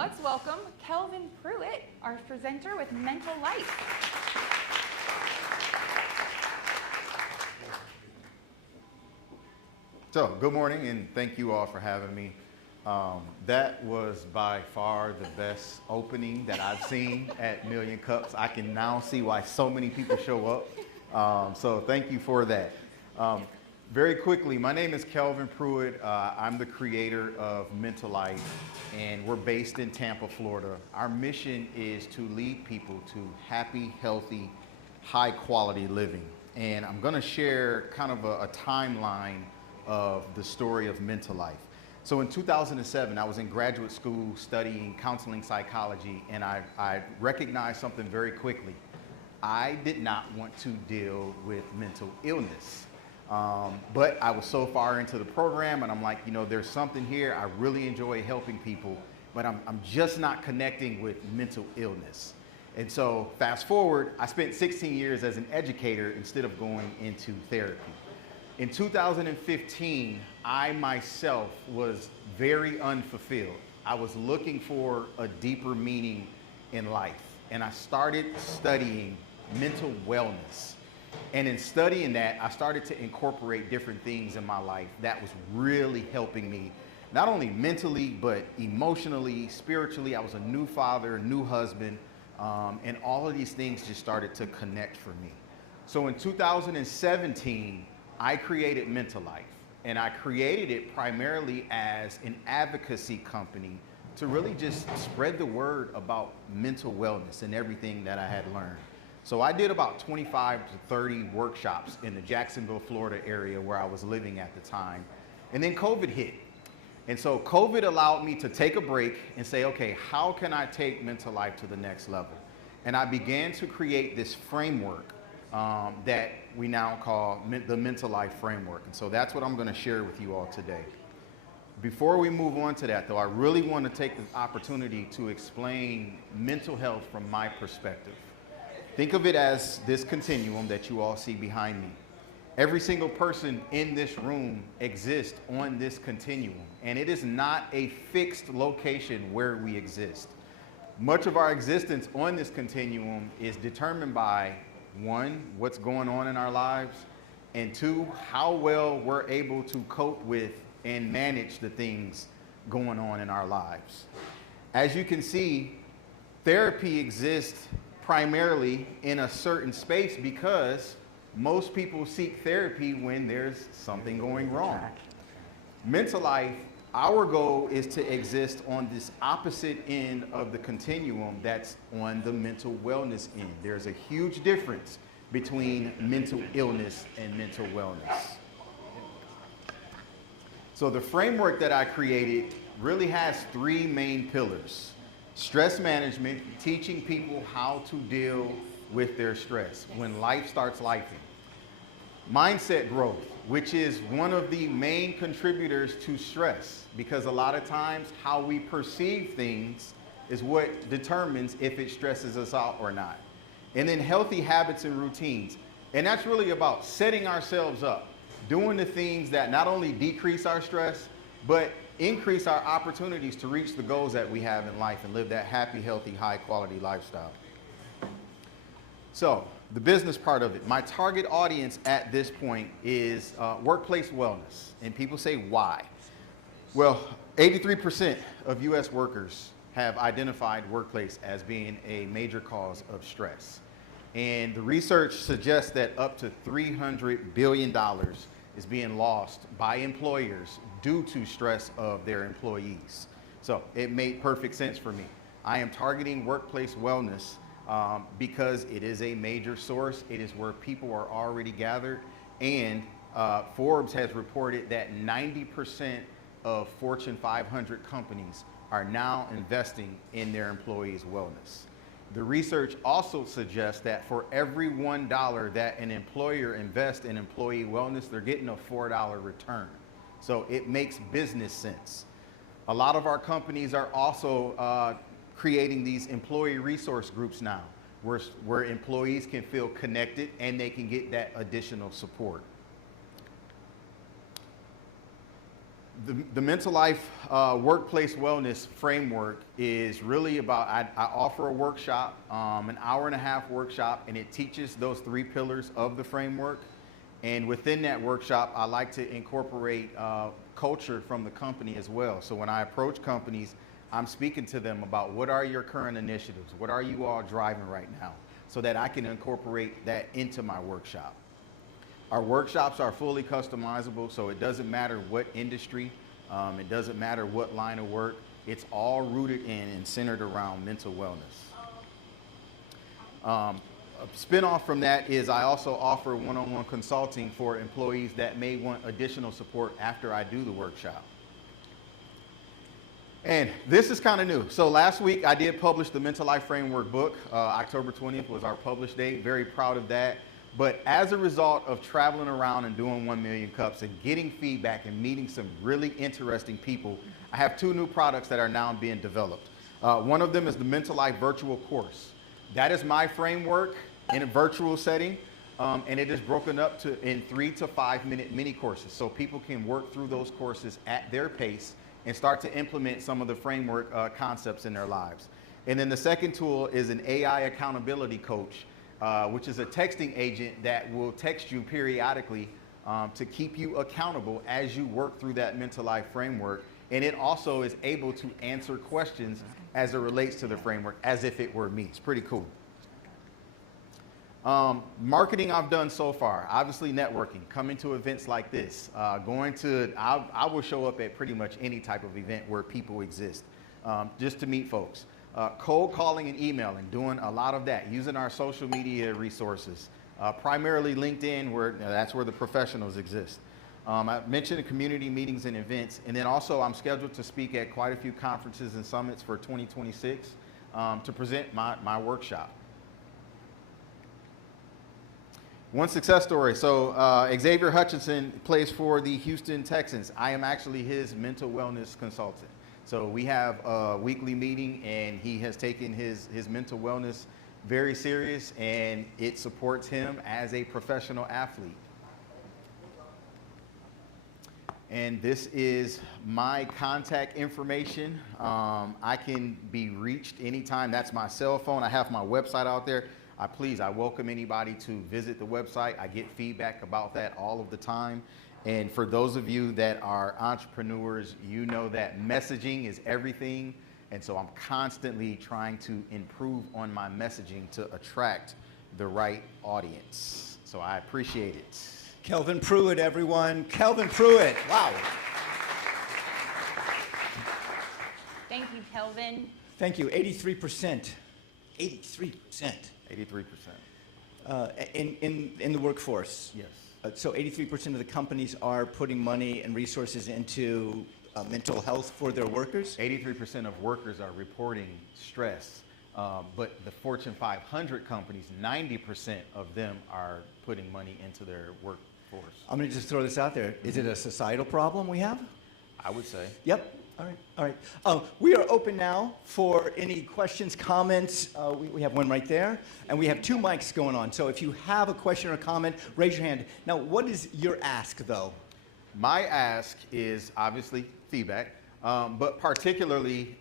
let's welcome Kelvin Pruitt, our presenter with MentaLIFE. So, good morning, and thank you all for having me. That was by far the best opening that I've seen at Million Cups. I can now see why so many people show up. So thank you for that. Very quickly, my name is Kelvin Pruitt. I'm the creator of MentaLIFE, and we're based in Tampa, Florida. Our mission is to lead people to happy, healthy, high quality living. And I'm gonna share kind of a timeline of the story of MentaLIFE. So in 2007, I was in graduate school studying counseling psychology, and I recognized something very quickly. I did not want to deal with mental illness. But I was so far into the program, and I'm like, you know, there's something here. I really enjoy helping people, but I'm just not connecting with mental illness. And so fast forward, I spent 16 years as an educator instead of going into therapy. In 2015, I myself was very unfulfilled. I was looking for a deeper meaning in life, and I started studying mental wellness. And in studying that, I started to incorporate different things in my life that was really helping me, not only mentally, but emotionally, spiritually. I was a new father, a new husband, and all of these things just started to connect for me. So in 2017, I created MentaLIFE, and I created it primarily as an advocacy company to really just spread the word about mental wellness and everything that I had learned. So I did about 25 to 30 workshops in the Jacksonville, Florida area where I was living at the time. And then COVID hit. And so COVID allowed me to take a break and say, okay, how can I take MentaLIFE to the next level? And I began to create this framework that we now call the MentaLIFE Framework. And so that's what I'm going to share with you all today. Before we move on to that, though, I really want to take the opportunity to explain mental health from my perspective. Think of it as this continuum that you all see behind me. Every single person in this room exists on this continuum, and it is not a fixed location where we exist. Much of our existence on this continuum is determined by, one, what's going on in our lives, and two, how well we're able to cope with and manage the things going on in our lives. As you can see, therapy exists primarily in a certain space because most people seek therapy when there's something going wrong. MentaLIFE, our goal is to exist on this opposite end of the continuum that's on the mental wellness end. There's a huge difference between mental illness and mental wellness. So the framework that I created really has three main pillars. Stress management, teaching people how to deal with their stress when life starts lifing. Mindset growth, which is one of the main contributors to stress, because a lot of times how we perceive things is what determines if it stresses us out or not. And then healthy habits and routines. And that's really about setting ourselves up, doing the things that not only decrease our stress, but increase our opportunities to reach the goals that we have in life and live that happy, healthy, high quality lifestyle. So the business part of it, my target audience at this point is workplace wellness. And people say, why? Well, 83% of US workers have identified workplace as being a major cause of stress. And the research suggests that up to $300 billion is being lost by employers due to stress of their employees. So it made perfect sense for me. I am targeting workplace wellness because it is a major source. It is where people are already gathered. And Forbes has reported that 90% of Fortune 500 companies are now investing in their employees' wellness. The research also suggests that for every $1 that an employer invests in employee wellness, they're getting a $4 return. So it makes business sense. A lot of our companies are also creating these employee resource groups now, where employees can feel connected and they can get that additional support. The MentaLIFE Workplace Wellness Framework is really about, I offer a workshop, an hour-and-a-half workshop, and it teaches those 3 pillars of the framework. And within that workshop, I like to incorporate culture from the company as well. So when I approach companies, I'm speaking to them about what are your current initiatives? What are you all driving right now? So that I can incorporate that into my workshop. Our workshops are fully customizable, so it doesn't matter what industry, it doesn't matter what line of work, it's all rooted in and centered around mental wellness. A spin-off from that is I also offer one-on-one consulting for employees that may want additional support after I do the workshop. And this is kind of new. So last week I did publish the MentaLIFE Framework book. October 20th was our publish date. Very proud of that. But as a result of traveling around and doing 1 Million Cups and getting feedback and meeting some really interesting people, I have 2 new products that are now being developed. One of them is the MentaLIFE virtual course. That is my framework in a virtual setting, and it is broken up in 3 to 5 minute mini courses. So people can work through those courses at their pace and start to implement some of the framework concepts in their lives. And then the second tool is an AI accountability coach, which is a texting agent that will text you periodically to keep you accountable as you work through that MentaLIFE framework. And it also is able to answer questions as it relates to the framework as if it were me. It's pretty cool. Marketing I've done so far, obviously networking, coming to events like this, I will show up at pretty much any type of event where people exist, just to meet folks. Cold calling and emailing, doing a lot of that, using our social media resources, primarily LinkedIn, that's where the professionals exist. I mentioned community meetings and events, and then also I'm scheduled to speak at quite a few conferences and summits for 2026 to present my workshop. One success story. So Xavier Hutchinson plays for the Houston Texans. I am actually his mental wellness consultant. So we have a weekly meeting, and he has taken his mental wellness very serious, and it supports him as a professional athlete. And this is my contact information. I can be reached anytime. That's my cell phone. I have my website out there. I welcome anybody to visit the website. I get feedback about that all of the time. And for those of you that are entrepreneurs, you know that messaging is everything. And so I'm constantly trying to improve on my messaging to attract the right audience. So I appreciate it. Kelvin Pruitt, everyone. Kelvin Pruitt. Wow. Thank you, Kelvin. Thank you. 83%. 83%. 83%. In the workforce. Yes. So 83% of the companies are putting money and resources into mental health for their workers? 83% of workers are reporting stress, but the Fortune 500 companies, 90% of them are putting money into their workforce. I'm going to just throw this out there. Is it a societal problem we have? I would say. Yep. All right. We are open now for any questions, comments. We have one right there, and we have 2 mics going on. So if you have a question or a comment, raise your hand. Now, what is your ask, though? My ask is obviously feedback, but particularly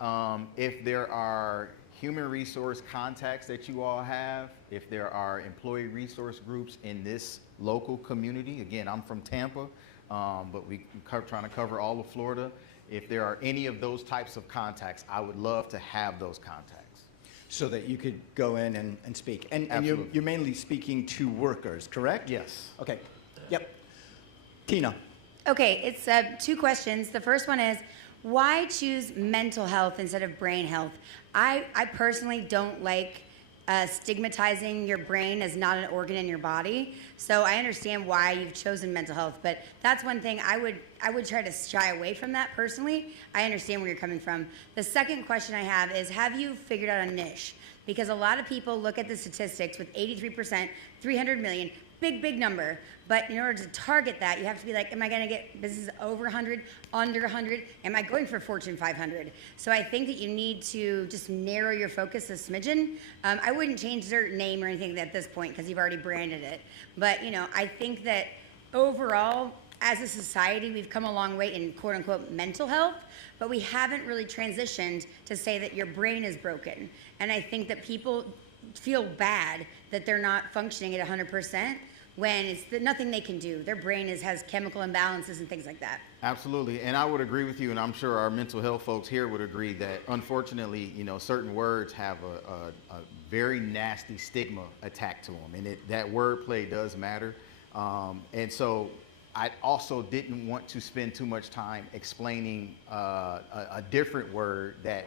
if there are human resource contacts that you all have, if there are employee resource groups in this local community. Again, I'm from Tampa, but we're trying to cover all of Florida. If there are any of those types of contacts, I would love to have those contacts. So that you could go in and speak. And you're mainly speaking to workers, correct? Yes. Okay. Yep. Tina. Okay, it's 2 questions. The first one is, why choose mental health instead of brain health? I personally don't like stigmatizing your brain as not an organ in your body. So I understand why you've chosen mental health, but that's one thing I would try to shy away from that personally. I understand where you're coming from. The second question I have is, have you figured out a niche? Because a lot of people look at the statistics with 83%, 300 million, big number. But in order to target that, you have to be like, am I going to get businesses over 100, under 100? Am I going for Fortune 500? So I think that you need to just narrow your focus a smidgen. I wouldn't change their name or anything at this point because you've already branded it. But I think that overall, as a society, we've come a long way in quote unquote mental health, but we haven't really transitioned to say that your brain is broken. And I think that people feel bad that they're not functioning at 100% when it's nothing they can do. Their brain has chemical imbalances and things like that. Absolutely, and I would agree with you, and I'm sure our mental health folks here would agree that unfortunately, certain words have a very nasty stigma attached to them, and that wordplay does matter. And so I also didn't want to spend too much time explaining a different word that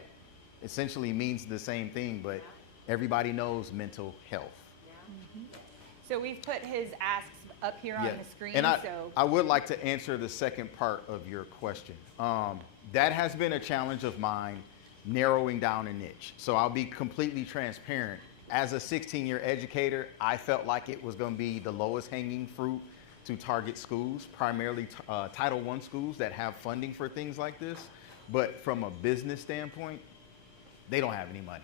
essentially means the same thing, but everybody knows mental health. So we've put his asks up here on the screen. And I would like to answer the second part of your question. That has been a challenge of mine, narrowing down a niche. So I'll be completely transparent. As a 16-year educator, I felt like it was going to be the lowest hanging fruit to target schools, primarily Title I schools that have funding for things like this. But from a business standpoint, they don't have any money.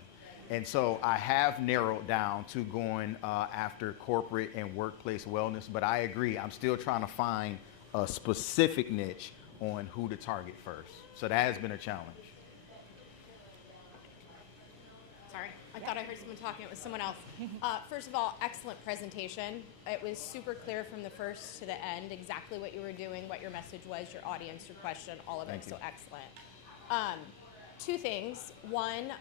And so I have narrowed down to going after corporate and workplace wellness, but I agree, I'm still trying to find a specific niche on who to target first. So that has been a challenge. Sorry, I thought I heard someone talking. It was someone else. First of all, excellent presentation. It was super clear from the first to the end exactly what you were doing, what your message was, your audience, your question, all of it. So excellent. Two things. One,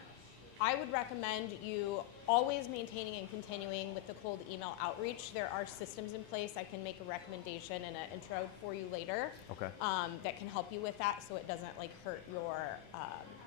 I would recommend you always maintaining and continuing with the cold email outreach. There are systems in place. I can make a recommendation and an intro for you later. Okay. That can help you with that, so it doesn't hurt your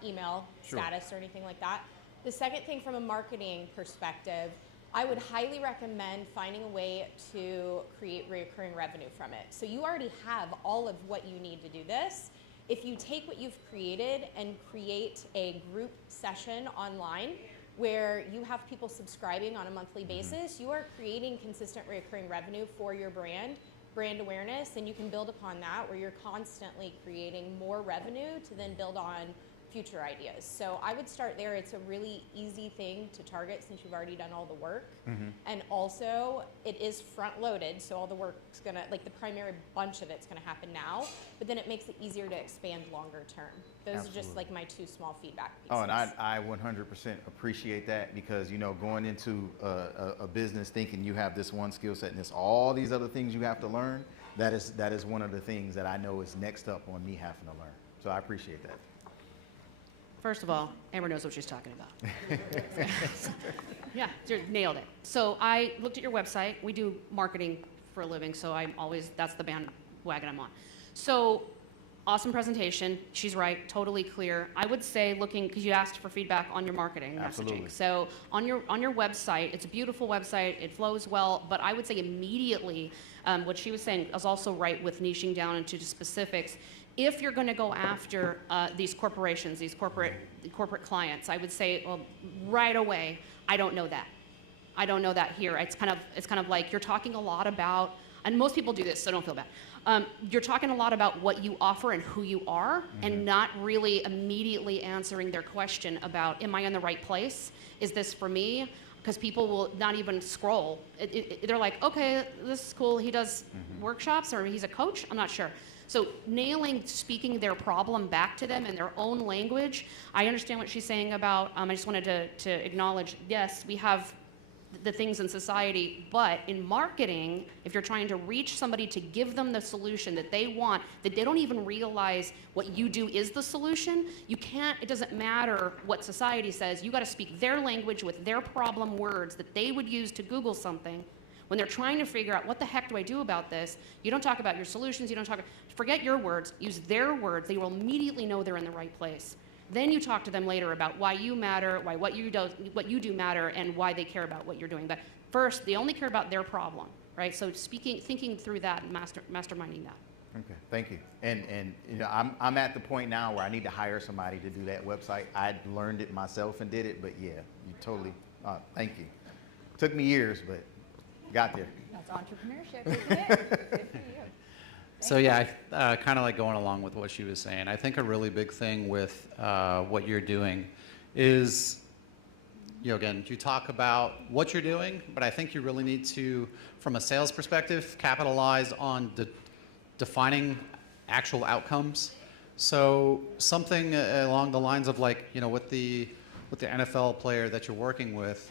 email status or anything like that. The second thing, from a marketing perspective, I would highly recommend finding a way to create recurring revenue from it. So you already have all of what you need to do this. If you take what you've created and create a group session online where you have people subscribing on a monthly basis, you are creating consistent recurring revenue for your brand awareness, and you can build upon that where you're constantly creating more revenue to then build on future ideas. So I would start there. It's a really easy thing to target since you've already done all the work. And also it is front loaded, so all the work's gonna, the primary bunch of it's gonna happen now, but then it makes it easier to expand longer term. Those are just my two small feedback pieces. Oh, and I 100% appreciate that, because going into a business thinking you have this one skill set and there's all these other things you have to learn, that is one of the things that I know is next up on me having to learn. So I appreciate that. First of all, Amber knows what she's talking about. Yeah, you nailed it. So I looked at your website. We do marketing for a living, so that's the bandwagon I'm on. So awesome presentation. She's right, totally clear. I would say because you asked for feedback on your marketing Absolutely. messaging. So on your website, it's a beautiful website. It flows well, but I would say immediately, what she was saying is also right with niching down into specifics. If you're going to go after these corporations, these corporate clients, I would say, well, right away, I don't know that. I don't know that here. It's kind of like you're talking a lot about, and most people do this, so don't feel bad. You're talking a lot about what you offer and who you are, and not really immediately answering their question about, am I in the right place? Is this for me? Because people will not even scroll. They're like, okay, this is cool. He does workshops, or he's a coach. I'm not sure. So speaking their problem back to them in their own language. I understand what she's saying about, I just wanted to acknowledge, yes, we have the things in society, but in marketing, if you're trying to reach somebody to give them the solution that they want, that they don't even realize what you do is the solution, it doesn't matter what society says, you gotta speak their language with their problem words that they would use to Google something. When they're trying to figure out what the heck do I do about this, you don't talk about your solutions, forget your words, use their words, they will immediately know they're in the right place. Then you talk to them later about why you matter, why what you do matter, and why they care about what you're doing. But first, they only care about their problem, right? So thinking through that and masterminding that. Okay, thank you. And I'm at the point now where I need to hire somebody to do that website. I learned it myself and did it, but yeah, you totally, thank you. Took me years, but got there. That's entrepreneurship, isn't it? Good for you. So yeah, kind of going along with what she was saying, I think a really big thing with what you're doing is, again, you talk about what you're doing, but I think you really need to, from a sales perspective, capitalize on defining actual outcomes. So something along the lines of like, you know, with the NFL player that you're working with,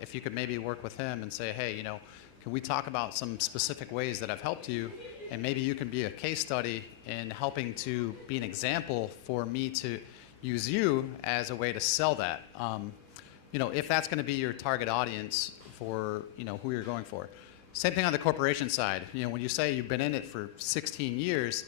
if you could maybe work with him and say, hey, you know, can we talk about some specific ways that I've helped you? And maybe you can be a case study in helping to be an example for me to use you as a way to sell that. You know, if that's going to be your target audience for, you know, who you're going for. Same thing on the corporation side. You know, when you say you've been in it for 16 years,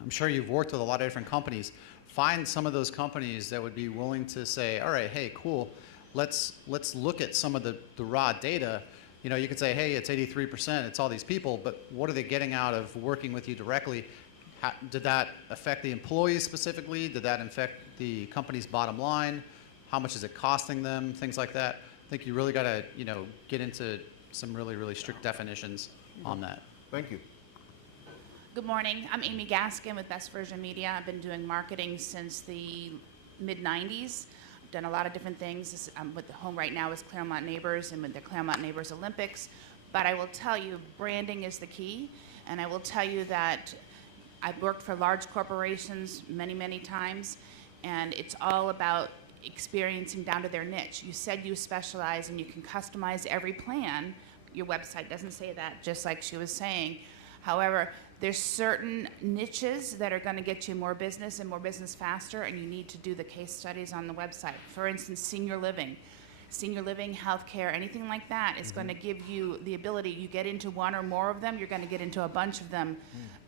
I'm sure you've worked with a lot of different companies. Find some of those companies that would be willing to say, all right, hey, cool, let's look at some of the raw data. You know, you could say, hey, it's 83%, it's all these people, but what are they getting out of working with you directly? Did that affect the employees specifically? Did that affect the company's bottom line? How much is it costing them? Things like that. I think you really got to, you know, get into some really, really strict definitions on that. Thank you. Good morning. I'm Amy Gaskin with Best Version Media. I've been doing marketing since the mid-90s. I've done a lot of different things. I'm with the home right now is Clermont Neighbors and with the Clermont Neighbors Olympics. But I will tell you, branding is the key. And I will tell you that I've worked for large corporations many, many times. And it's all about experiencing down to their niche. You said you specialize and you can customize every plan. Your website doesn't say that, just like she was saying. However, there's certain niches that are going to get you more business and more business faster, and you need to do the case studies on the website. For instance, senior living, healthcare, anything like that is going to give you the ability. You get into one or more of them, you're going to get into a bunch of them,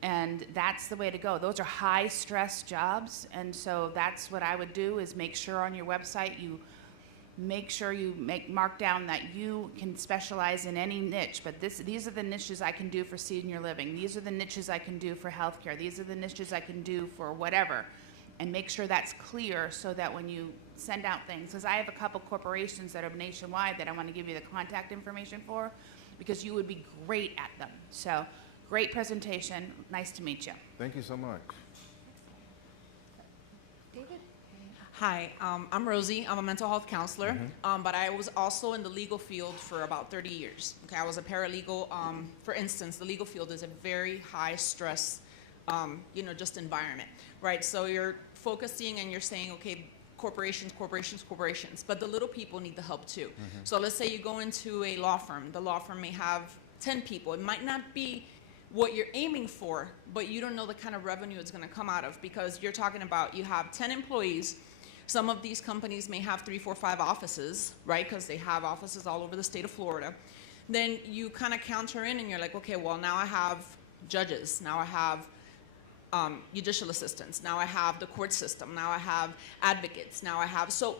and that's the way to go. Those are high stress jobs, and so that's what I would do is make sure on your website you make sure you mark down that you can specialize in any niche, but these are the niches I can do for senior living. These are the niches I can do for healthcare. These are the niches I can do for whatever. And make sure that's clear so that when you send out things, because I have a couple corporations that are nationwide that I want to give you the contact information for, because you would be great at them. So, great presentation. Nice to meet you. Thank you so much. David? Hi, I'm Rosie. I'm a mental health counselor, but I was also in the legal field for about 30 years. Okay, I was a paralegal. For instance, the legal field is a very high stress, just environment, right? So you're focusing and you're saying, okay, corporations, but the little people need the help too. So let's say you go into a law firm. The law firm may have 10 people. It might not be what you're aiming for, but you don't know the kind of revenue it's going to come out of, because you're talking about you have 10 employees. Some of these companies may have 3, 4, 5 offices, right? Because they have offices all over the state of Florida. Then you kind of counter in and you're like, okay, well, now I have judges. Now I have judicial assistants. Now I have the court system. Now I have advocates. Now I have, so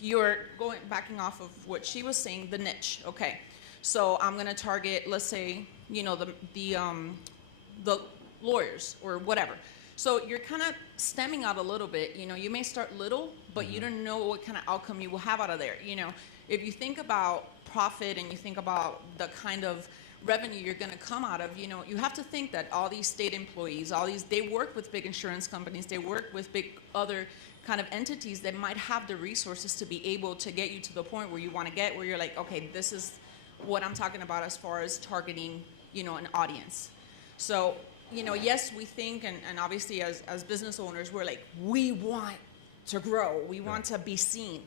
you're backing off of what she was saying, the niche. Okay, so I'm going to target, let's say, the lawyers or whatever. So you're kind of stemming out a little bit. You may start little, but you don't know what kind of outcome you will have out of there. If you think about profit and you think about the kind of revenue you're going to come out of, you have to think that all these state employees, they work with big insurance companies, they work with big other kind of entities that might have the resources to be able to get you to the point where you want to get, where you're like, okay, this is what I'm talking about as far as targeting, an audience. So, yes, we think, and obviously as business owners, we're like, we want to grow, we want to be seen.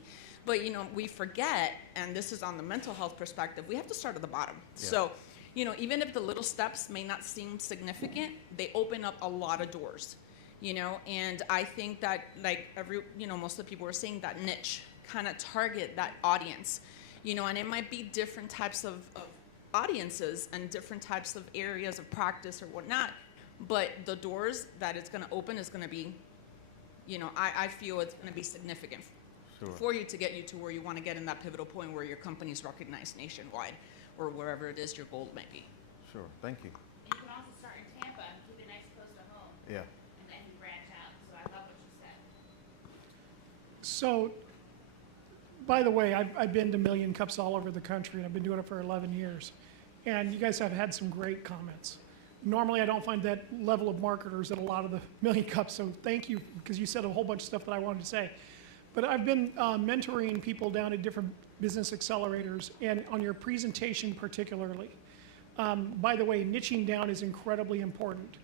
But, we forget, and this is on the mental health perspective, we have to start at the bottom. Yeah. So, even if the little steps may not seem significant, they open up a lot of doors, and I think that like most of the people are saying that niche, kind of target that audience, and it might be different types of audiences and different types of areas of practice or whatnot, but the doors that it's going to open is going to be, I feel it's going to be significant for you to get you to where you want to get in that pivotal point where your company's recognized nationwide or wherever it is your goal might be. Sure, thank you. And you can also start in Tampa and keep it nice close to home. Yeah. And then you branch out. So I love what you said. So, by the way, I've been to Million Cups all over the country, and I've been doing it for 11 years. And you guys have had some great comments. Normally, I don't find that level of marketers at a lot of the Million Cups, so thank you, because you said a whole bunch of stuff that I wanted to say. But I've been mentoring people down at different business accelerators, and on your presentation particularly. By the way, niching down is incredibly important.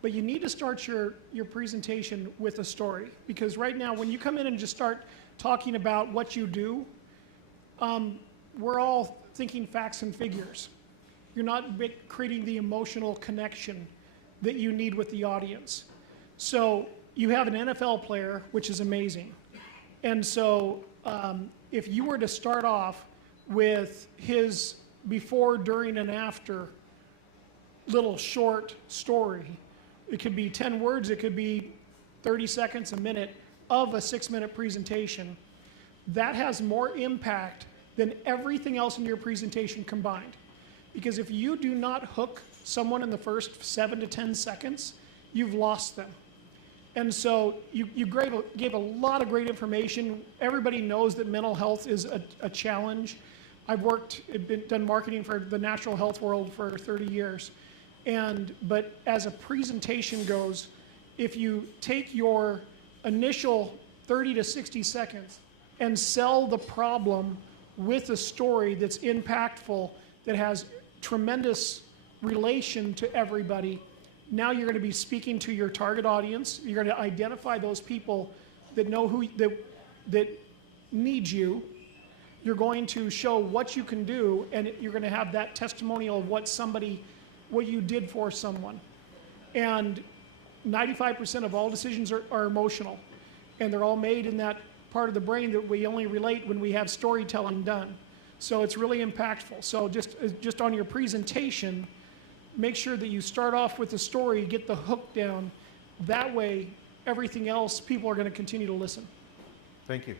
But you need to start your presentation with a story, because right now when you come in and just start talking about what you do, we're all thinking facts and figures. You're not creating the emotional connection that you need with the audience. So you have an NFL player, which is amazing. And so if you were to start off with his before, during, and after little short story, it could be 10 words, it could be 30 seconds, a minute of a 6-minute presentation. That has more impact than everything else in your presentation combined. Because if you do not hook someone in the first 7 to 10 seconds, you've lost them. And so you gave a lot of great information. Everybody knows that mental health is a challenge. I've done marketing for the natural health world for 30 years. But as a presentation goes, if you take your initial 30 to 60 seconds and sell the problem with a story that's impactful, that has tremendous relation to everybody, now you're going to be speaking to your target audience. You're going to identify those people that know that need you. You're going to show what you can do, and you're going to have that testimonial of what you did for someone. And 95% of all decisions are emotional, and they're all made in that part of the brain that we only relate when we have storytelling done. So it's really impactful. So just on your presentation, make sure that you start off with the story, get the hook down. That way, everything else, people are going to continue to listen. Thank you.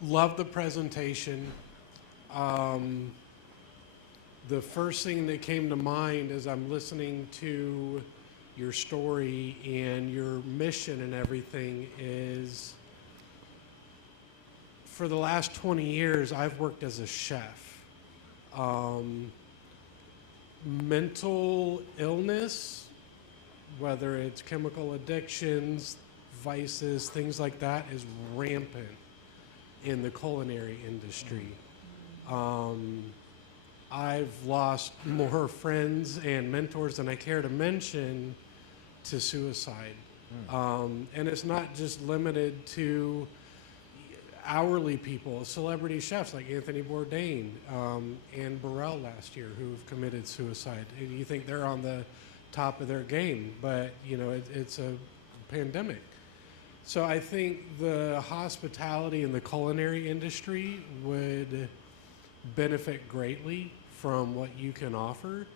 Love the presentation. The first thing that came to mind as I'm listening to your story and your mission and everything is, for the last 20 years, I've worked as a chef. Mental illness, whether it's chemical addictions, vices, things like that, is rampant in the culinary industry. I've lost more friends and mentors than I care to mention to suicide. And it's not just limited to hourly people, celebrity chefs like Anthony Bourdain and Burrell last year who've committed suicide. And you think they're on the top of their game, but it's a pandemic. So I think the hospitality and the culinary industry would benefit greatly from what you can offer.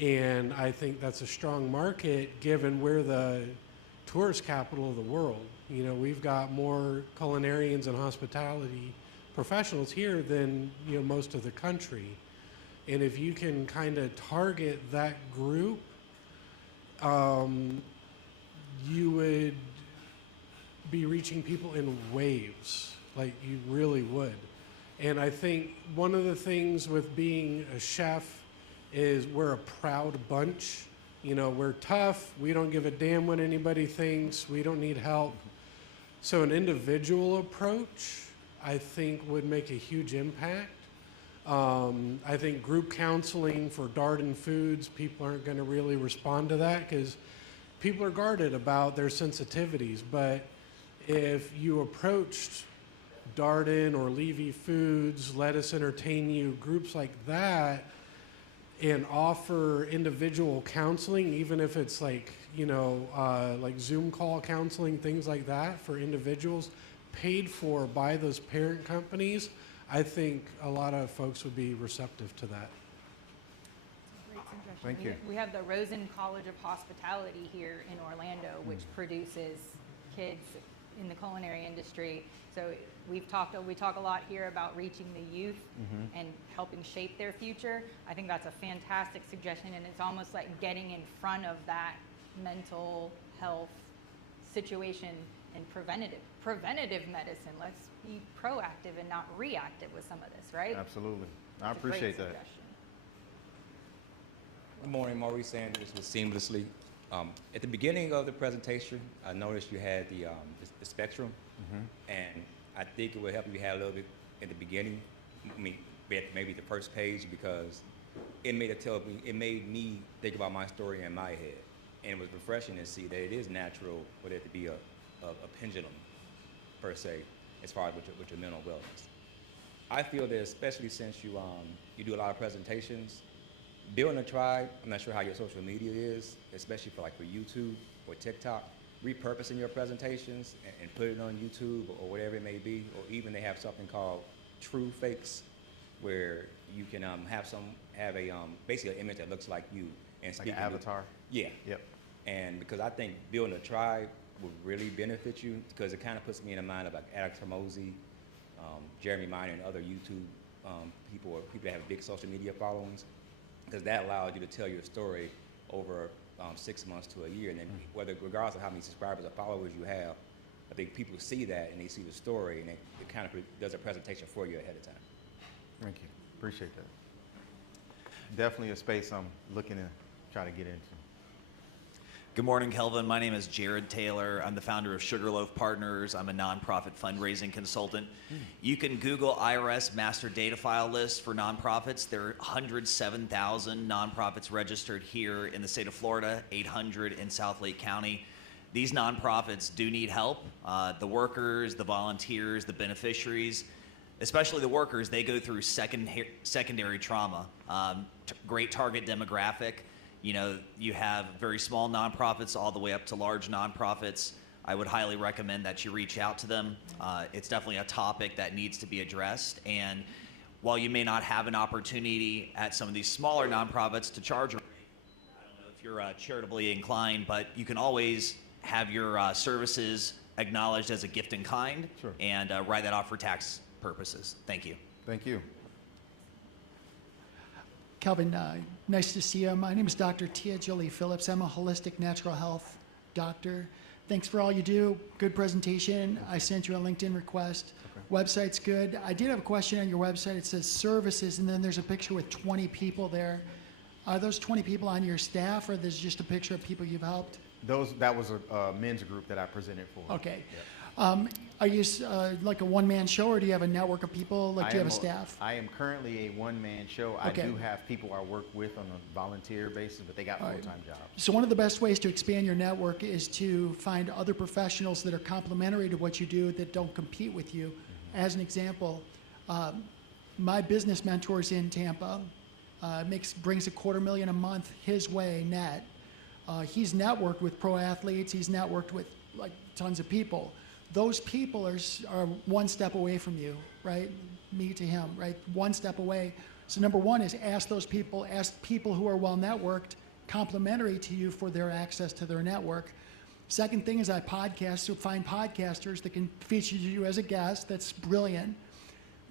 And I think that's a strong market given we're the tourist capital of the world. We've got more culinarians and hospitality professionals here than most of the country. And if you can kind of target that group, you would be reaching people in waves, like you really would. And I think one of the things with being a chef is we're a proud bunch. We're tough. We don't give a damn what anybody thinks. We don't need help. So an individual approach, I think, would make a huge impact. I think group counseling for Darden Foods, people aren't going to really respond to that because people are guarded about their sensitivities. But if you approached Darden or Levy Foods, Let Us Entertain You, groups like that, and offer individual counseling, even if it's like Zoom call counseling, things like that for individuals, paid for by those parent companies, I think a lot of folks would be receptive to that. Great suggestion. Thank you. We have the Rosen College of Hospitality here in Orlando, which produces kids in the culinary industry. So we talk a lot here about reaching the youth and helping shape their future. I think that's a fantastic suggestion, and it's almost like getting in front of that mental health situation and preventative medicine. Let's be proactive and not reactive with some of this, right? Absolutely. I It's a great appreciate that. suggestion. Good morning, Maurice Sanders with Seamlessly. At the beginning of the presentation, I noticed you had the spectrum, and I think it would help if you had a little bit at the beginning, maybe the first page, because it made me think about my story in my head. And it was refreshing to see that it is natural for there to be a pendulum, per se, as far as with your mental wellness. I feel that especially since you do a lot of presentations, building a tribe, I'm not sure how your social media is, especially for YouTube or TikTok, repurposing your presentations and put it on YouTube or whatever it may be, or even they have something called true fakes, where you can have a basically an image that looks like you and Like an avatar? Yeah. Yep. And because I think building a tribe would really benefit you, because it kind of puts me in the mind of like Alex Hormozy, Jeremy Miner, and other YouTube people or people that have big social media followings, because that allows you to tell your story over 6 months to a year, and then regardless of how many subscribers or followers you have, I think people see that and they see the story, and it kind of does a presentation for you ahead of time. Thank you. Appreciate that. Definitely a space I'm looking to try to get into. Good morning, Kelvin. My name is Jared Taylor. I'm the founder of Sugarloaf Partners. I'm a nonprofit fundraising consultant. You can Google IRS master data file list for nonprofits. There are 107,000 nonprofits registered here in the state of Florida, 800 in South Lake County. These nonprofits do need help. The workers, the volunteers, the beneficiaries, especially the workers, they go through secondary trauma. Great target demographic. You know, you have very small nonprofits all the way up to large nonprofits. I would highly recommend that you reach out to them. It's definitely a topic that needs to be addressed. And while you may not have an opportunity at some of these smaller nonprofits to charge, I don't know if you're charitably inclined, but you can always have your services acknowledged as a gift in kind. Sure. And write that off for tax purposes. Thank you. Thank you. Kelvin, nice to see you. My name is Dr. Tia Jolie Phillips. I'm a holistic natural health doctor. Thanks for all you do. Good presentation. I sent you a LinkedIn request. Okay. Website's good. I did have a question on your website. It says services, and then there's a picture with 20 people there. Are those 20 people on your staff, or there's just a picture of people you've helped? That was a men's group that I presented for. Okay. Yep. Are you like a one-man show, or do you have a network of people? Like, do you have a staff? I am currently a one-man show. Okay. I do have people I work with on a volunteer basis, but they got full-time jobs. So one of the best ways to expand your network is to find other professionals that are complementary to what you do that don't compete with you. Mm-hmm. As an example, my business mentor's in Tampa, brings $250,000 a month his way net. He's networked with pro athletes. He's networked with like tons of people. Those people are one step away from you, right? Me to him, right? One step away. So number one is ask people who are well networked, complementary to you for their access to their network. Second thing is I podcast, so find podcasters that can feature you as a guest. That's brilliant.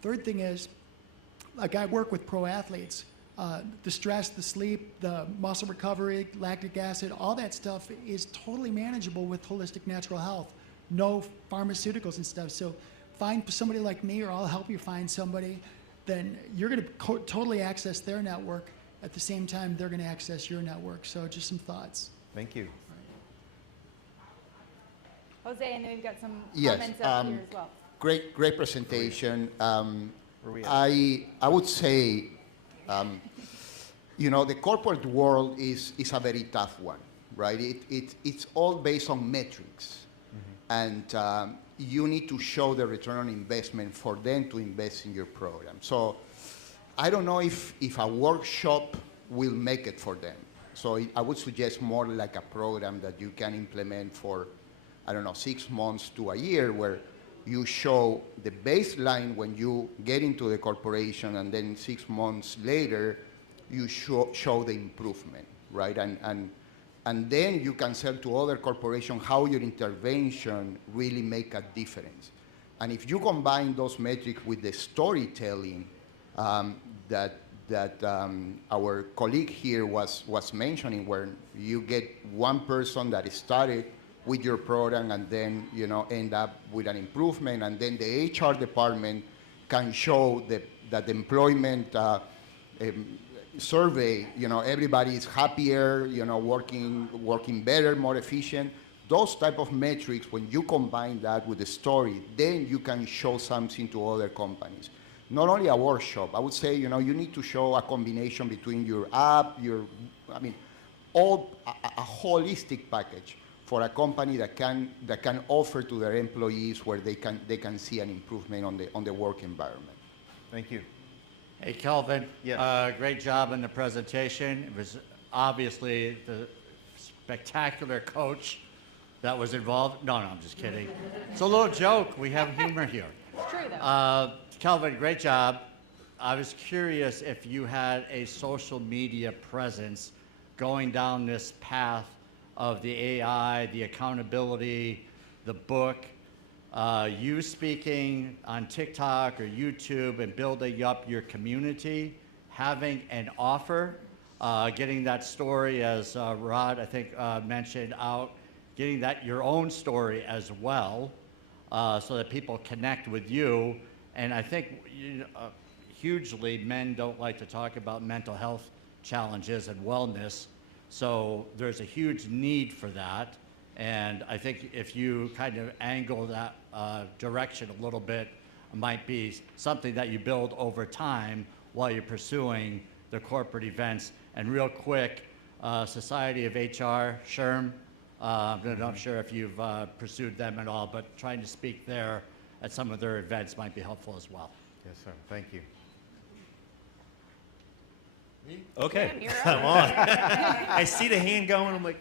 Third thing is, like I work with pro athletes. The stress, the sleep, the muscle recovery, lactic acid, all that stuff is totally manageable with holistic natural health. No pharmaceuticals and stuff. So find somebody like me, or I'll help you find somebody. Then you're going to totally access their network. At the same time, they're going to access your network. So just some thoughts. Thank you. Jose, and then we've got some Yes, comments up here as well. Great presentation. I would say, you know, the corporate world is a very tough one, right? It's all based on metrics. Mm-hmm. And you need to show the return on investment for them to invest in your program. So I don't know if a workshop will make it for them. So I would suggest more like a program that you can implement for, I don't know, 6 months to a year, where you show the baseline when you get into the corporation, and then 6 months later, you show the improvement, right? And then you can sell to other corporations how your intervention really make a difference. And if you combine those metrics with the storytelling that our colleague here was mentioning, where you get one person that started with your program and then end up with an improvement, and then the HR department can show that the employment survey, everybody is happier, working better, more efficient. Those type of metrics, when you combine that with the story, then you can show something to other companies. Not only a workshop, I would say, you need to show a combination between your app, a holistic package for a company that can offer to their employees where they can see an improvement on the work environment. Thank you. Hey, Kelvin. Yes. Great job in the presentation. It was obviously the spectacular coach that was involved. No, I'm just kidding. It's a little joke. We have humor here. It's true, though. Kelvin, great job. I was curious if you had a social media presence going down this path of the AI, the accountability, the book, you speaking on TikTok or YouTube and building up your community, having an offer, getting that story, as Rod, I think, mentioned out, getting that your own story as well, so that people connect with you. And I think hugely men don't like to talk about mental health challenges and wellness. So there's a huge need for that. And I think if you kind of angle that direction a little bit, it might be something that you build over time while you're pursuing the corporate events. And real quick, Society of HR, SHRM, I'm not sure if you've pursued them at all, but trying to speak there at some of their events might be helpful as well. Yes, sir. Thank you. Okay, Damn, you're I'm up. on. I see the hand going. I'm like,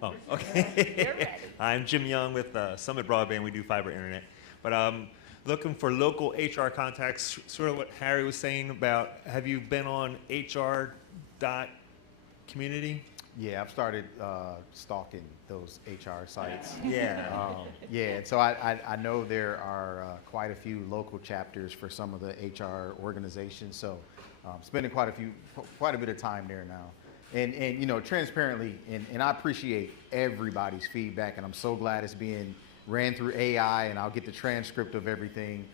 oh, okay. You're ready. I'm Jim Young with Summit Broadband. We do fiber internet. But looking for local HR contacts, sort of what Harry was saying about, have you been on HR.community? Yeah, I've started stalking those HR sites. Yeah. Yeah, and so I know there are quite a few local chapters for some of the HR organizations, so spending quite a bit of time there now. And you know, transparently, and I appreciate everybody's feedback, and I'm so glad it's being ran through AI, and I'll get the transcript of everything,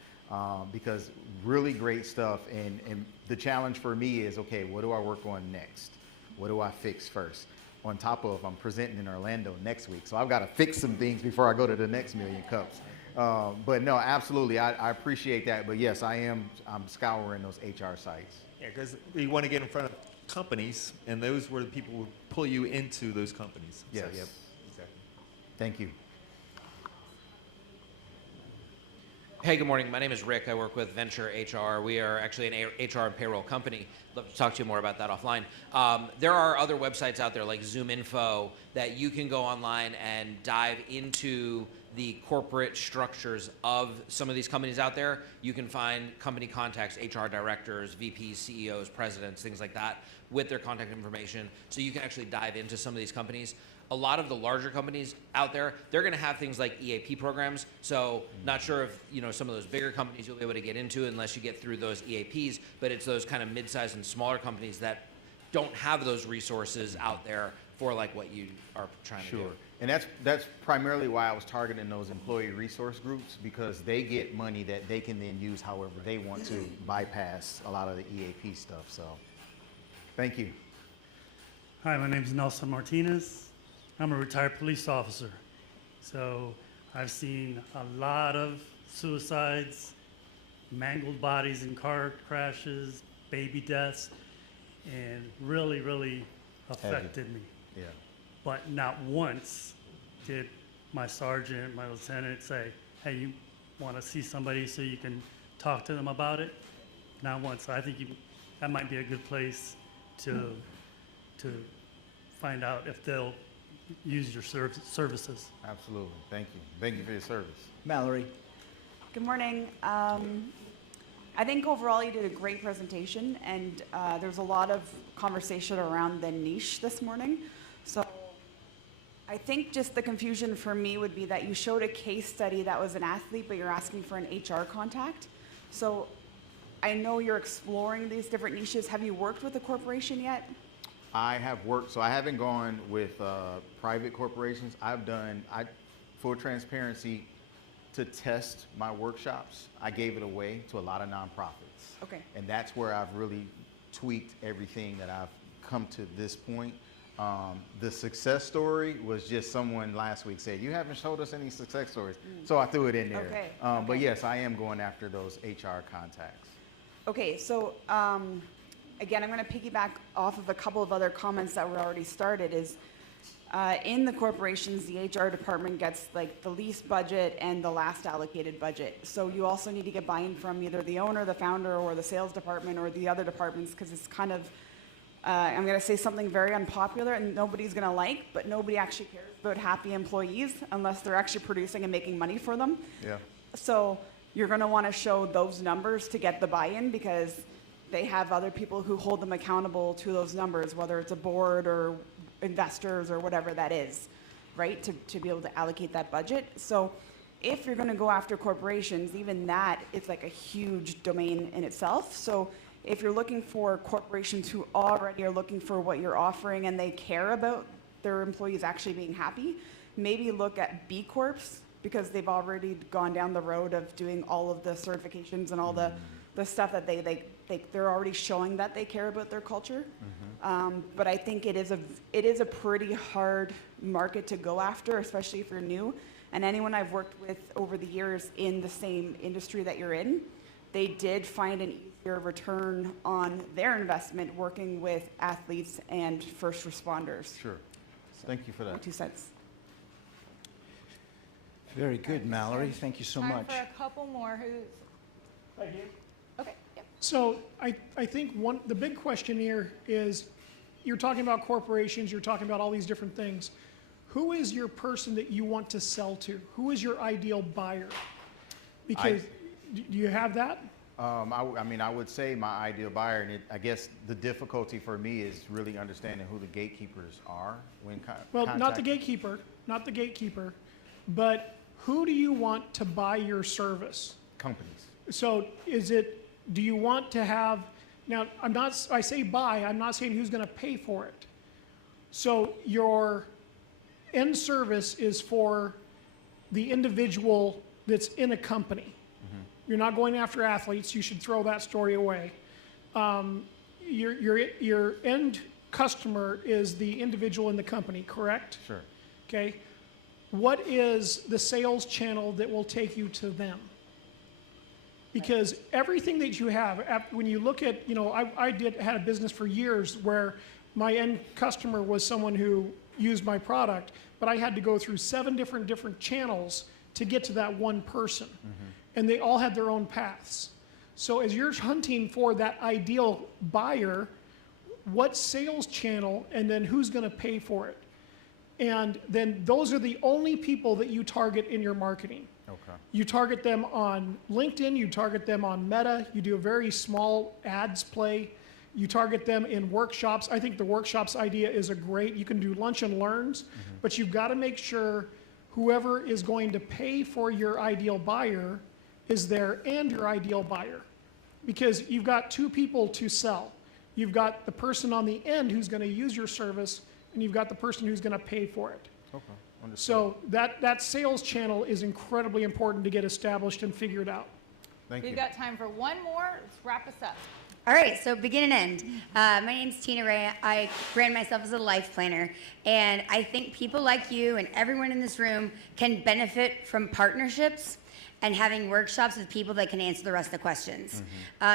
because really great stuff. And the challenge for me is, okay, what do I work on next? What do I fix first? On top of, I'm presenting in Orlando next week, so I've got to fix some things before I go to the next Million Cups. But no, absolutely, I appreciate that. But yes, I'm scouring those HR sites. Yeah, because you want to get in front of companies, and those were the people who pull you into those companies. Yes. So, yep, exactly. Thank you. Hey, good morning. My name is Rick. I work with Venture HR. We are actually an HR and payroll company. I'd love to talk to you more about that offline. There are other websites out there like ZoomInfo that you can go online and dive into the corporate structures of some of these companies out there. You can find company contacts, HR directors, VPs, CEOs, presidents, things like that with their contact information. So you can actually dive into some of these companies. A lot of the larger companies out there, they're going to have things like EAP programs. So not sure if some of those bigger companies you'll be able to get into unless you get through those EAPs, but it's those kind of mid-sized and smaller companies that don't have those resources out there for like what you are trying to do. And that's primarily why I was targeting those employee resource groups, because they get money that they can then use however they want to bypass a lot of the EAP stuff. So thank you. Hi, my name is Nelson Martinez. I'm a retired police officer. So I've seen a lot of suicides, mangled bodies in car crashes, baby deaths, and really, really affected me. Yeah. But not once did my sergeant, my lieutenant say, hey, you want to see somebody so you can talk to them about it? Not once. I think that might be a good place to find out if they'll use your services. Absolutely. Thank you. Thank you for your service. Mallory. Good morning. I think overall you did a great presentation, and there's a lot of conversation around the niche this morning. So I think just the confusion for me would be that you showed a case study that was an athlete, but you're asking for an HR contact. So I know you're exploring these different niches. Have you worked with a corporation yet? I have worked, so I haven't gone with private corporations. Full transparency, to test my workshops, I gave it away to a lot of nonprofits. Okay. And that's where I've really tweaked everything that I've come to this point. The success story was just someone last week said, you haven't showed us any success stories. So I threw it in there. Okay. But yes, I am going after those HR contacts. Okay, so again, I'm going to piggyback off of a couple of other comments that were already started is in the corporations, the HR department gets like the least budget and the last allocated budget. So you also need to get buy-in from either the owner, the founder, or the sales department, or the other departments, because it's kind of, I'm going to say something very unpopular and nobody's going to like, but nobody actually cares about happy employees unless they're actually producing and making money for them. Yeah. So you're going to want to show those numbers to get the buy-in, because they have other people who hold them accountable to those numbers, whether it's a board or investors or whatever that is, right, to be able to allocate that budget. So if you're going to go after corporations, even that is like a huge domain in itself. So if you're looking for corporations who already are looking for what you're offering and they care about their employees actually being happy, maybe look at B Corps, because they've already gone down the road of doing all of the certifications and all the stuff that they're already showing that they care about their culture. But I think it is a pretty hard market to go after, especially if you're new. And anyone I've worked with over the years in the same industry that you're in, they did find an easier return on their investment working with athletes and first responders. Sure. Thank you for that. 2 cents. Very good, Mallory. Thank you so much. Time for a couple more. Okay. Yep. So I think the big question here is, you're talking about corporations, you're talking about all these different things. Who is your person that you want to sell to? Who is your ideal buyer? Because, do you have that? I mean, I would say my ideal buyer, and I guess the difficulty for me is really understanding who the gatekeepers are. Well, not the gatekeeper, but who do you want to buy your service? Companies. So do you want to have, now I say buy, I'm not saying who's going to pay for it. So your end service is for the individual that's in a company. You're not going after athletes. You should throw that story away. Your end customer is the individual in the company, correct? Sure. Okay. What is the sales channel that will take you to them? Because everything that you have, when you look at, I had a business for years where my end customer was someone who used my product, but I had to go through 7 different channels to get to that one person. And they all had their own paths. So as you're hunting for that ideal buyer, what sales channel, and then who's going to pay for it? And then those are the only people that you target in your marketing. Okay. You target them on LinkedIn, you target them on Meta, you do a very small ads play, you target them in workshops. I think the workshops idea is you can do lunch and learns, but you've got to make sure whoever is going to pay for your ideal buyer is there, and your ideal buyer. Because you've got 2 people to sell. You've got the person on the end who's going to use your service, and you've got the person who's going to pay for it. Okay. Understood. So that sales channel is incredibly important to get established and figured out. Thank you. We've got time for one more. Let's wrap us up. All right, so begin and end. My name's Tina Ray. I brand myself as a life planner, and I think people like you and everyone in this room can benefit from partnerships and having workshops with people that can answer the rest of the questions.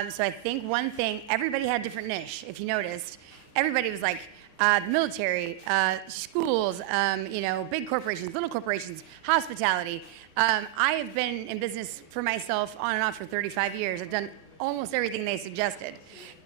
So I think one thing, everybody had a different niche. If you noticed, everybody was like, the military, schools, big corporations, little corporations, hospitality. I have been in business for myself on and off for 35 years. I've done almost everything they suggested.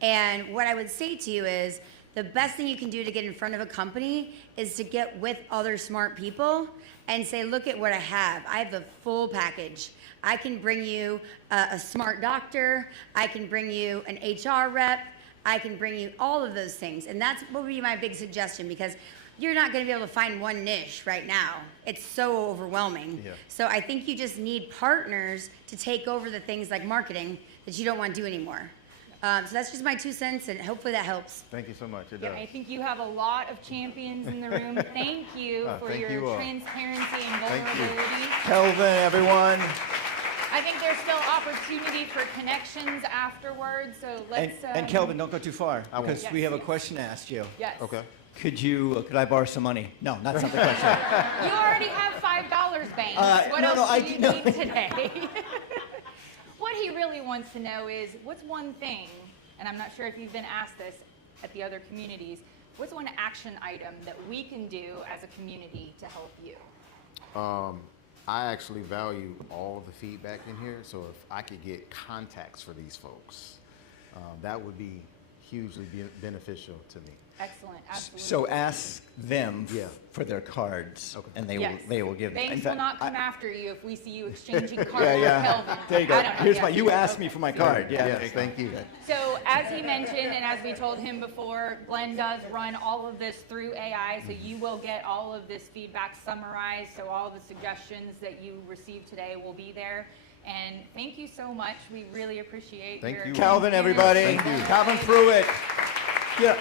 And what I would say to you is, the best thing you can do to get in front of a company is to get with other smart people and say, look at what I have. I have the full package. I can bring you a smart doctor. I can bring you an HR rep. I can bring you all of those things. And that's what would be my big suggestion, because you're not going to be able to find one niche right now. It's so overwhelming. Yeah. So I think you just need partners to take over the things like marketing that you don't want to do anymore. So that's just my 2 cents, and hopefully that helps. Thank you so much. It Yeah, does. I think you have a lot of champions in the room. Thank you for thank your you all. transparency and Thank you. vulnerability. Kelvin, everyone. I think there's still opportunity for connections afterwards, so let's... And Kelvin, don't go too far, I won't. because we have a question to ask you. Yes. Okay. Could I borrow some money? No, that's not the question. You already have $5 banked. What else do you need today? What he really wants to know is, what's one thing and I'm not sure if you've been asked this at the other communities, what's one action item that we can do as a community to help you? I actually value all of the feedback in here, so if I could get contacts for these folks, that would be hugely beneficial to me. Excellent, absolutely. So ask them for their cards, and they will give them. Banks will not come after you if we see you exchanging cards with Kelvin. There you go. I don't know. Here's my. You asked me for my card. Yeah. Yes, thank you. So as he mentioned, and as we told him before, Glenn does run all of this through AI, so you will get all of this feedback summarized, so all the suggestions that you received today will be there. And thank you so much. We really appreciate Thank you. Calvin, everybody. Thank you. Kelvin Pruitt. Yeah.